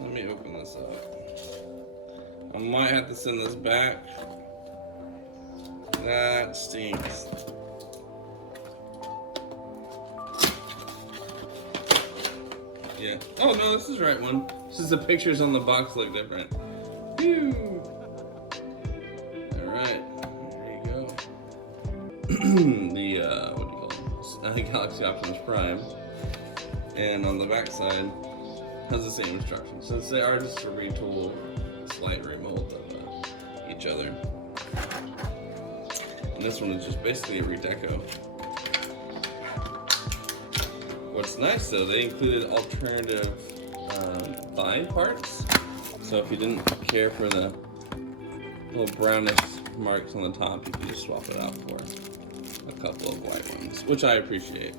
Let me open this up. I might have to send this back. That stinks. Yeah. Oh no, this is the right one. It's just the pictures on the box look different. Phew. Alright. There you go. The, what do you call it? Galaxy Optimus Prime. And on the back side, has the same instructions. Since they are just a retool, slight remold of each other. And this one is just basically a redeco. What's nice though, they included alternative thigh parts. So if you didn't care for the little brownish marks on the top, you can just swap it out for a couple of white ones, which I appreciate.